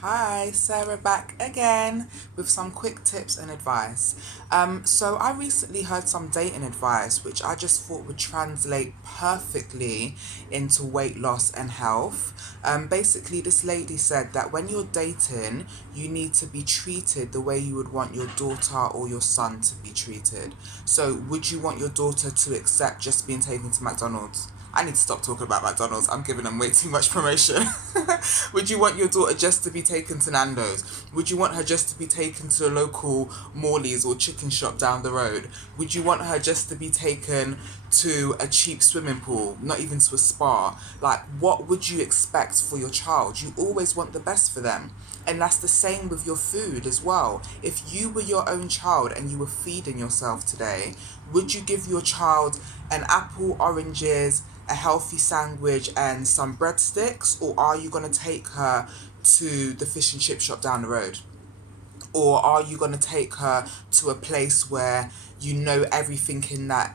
Hi, Sarah back again with some quick tips and advice. So I recently heard some dating advice which I just thought would translate perfectly into weight loss and health. Basically, this lady said that when you're dating, you need to be treated the way you would want your daughter or your son to be treated. So, would you want your daughter to accept just being taken to McDonald's? I need to stop talking about McDonald's. I'm giving them way too much promotion. Would you want your daughter just to be taken to Nando's? Would you want her just to be taken to a local Morley's or chicken shop down the road? Would you want her just to be taken to a cheap swimming pool, not even to a spa? Like, what would you expect for your child? You always want the best for them. And that's the same with your food as well. If you were your own child and you were feeding yourself today, would you give your child an apple, oranges, a healthy sandwich, and some breadsticks? Or are you going to take her to the fish and chip shop down the road? Or are you going to take her to a place where you know everything in that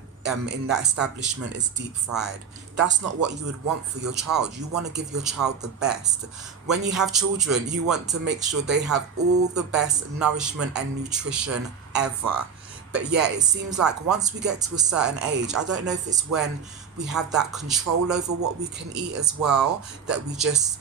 establishment is deep fried? That's not what you would want for your child. You want to give your child the best. When you have children, you want to make sure they have all the best nourishment and nutrition ever. But yeah, it seems like once we get to a certain age, I don't know if it's when we have that control over what we can eat as well, that we just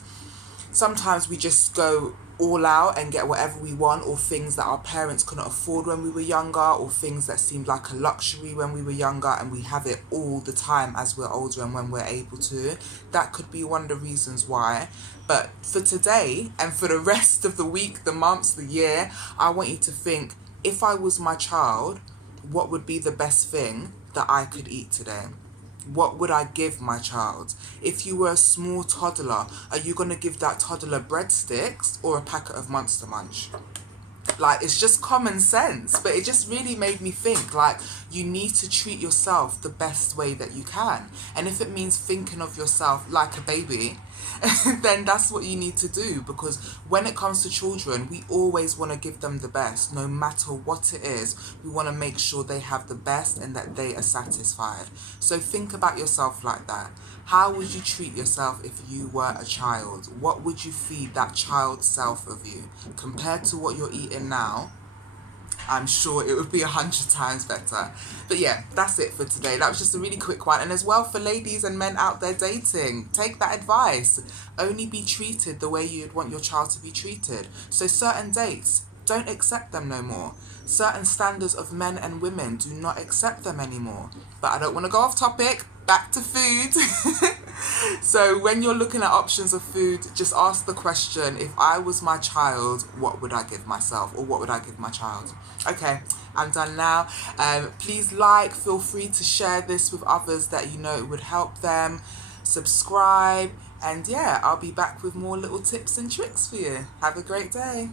sometimes we just go all out and get whatever we want, or things that our parents couldn't afford when we were younger, or things that seemed like a luxury when we were younger, and we have it all the time as we're older and when we're able to. That could be one of the reasons why. But for today and for the rest of the week, the months, the year, I want you to think, if I was my child, what would be the best thing that I could eat today? What would I give my child? If you were a small toddler, are you going to give that toddler breadsticks or a packet of Monster Munch? Like, it's just common sense, but it just really made me think, like, you need to treat yourself the best way that you can. And if it means thinking of yourself like a baby, then that's what you need to do, because when it comes to children, we always want to give them the best. No matter what it is, we want to make sure they have the best and that they are satisfied. So think about yourself like that. How would you treat yourself if you were a child? What would you feed that child self of you? Compared to what you're eating now, I'm sure it would be 100 times better. But yeah, that's it for today. That was just a really quick one. And as well, for ladies and men out there dating, take that advice. Only be treated the way you'd want your child to be treated. So certain dates, don't accept them no more. Certain standards of men and women, do not accept them anymore. But I don't want to go off topic. Back to food. So when you're looking at options of food, just ask the question, if I was my child, what would I give myself, or what would I give my child? Okay, I'm done now. Please feel free to share this with others that you know it would help them. Subscribe, and yeah, I'll be back with more little tips and tricks for you. Have a great day.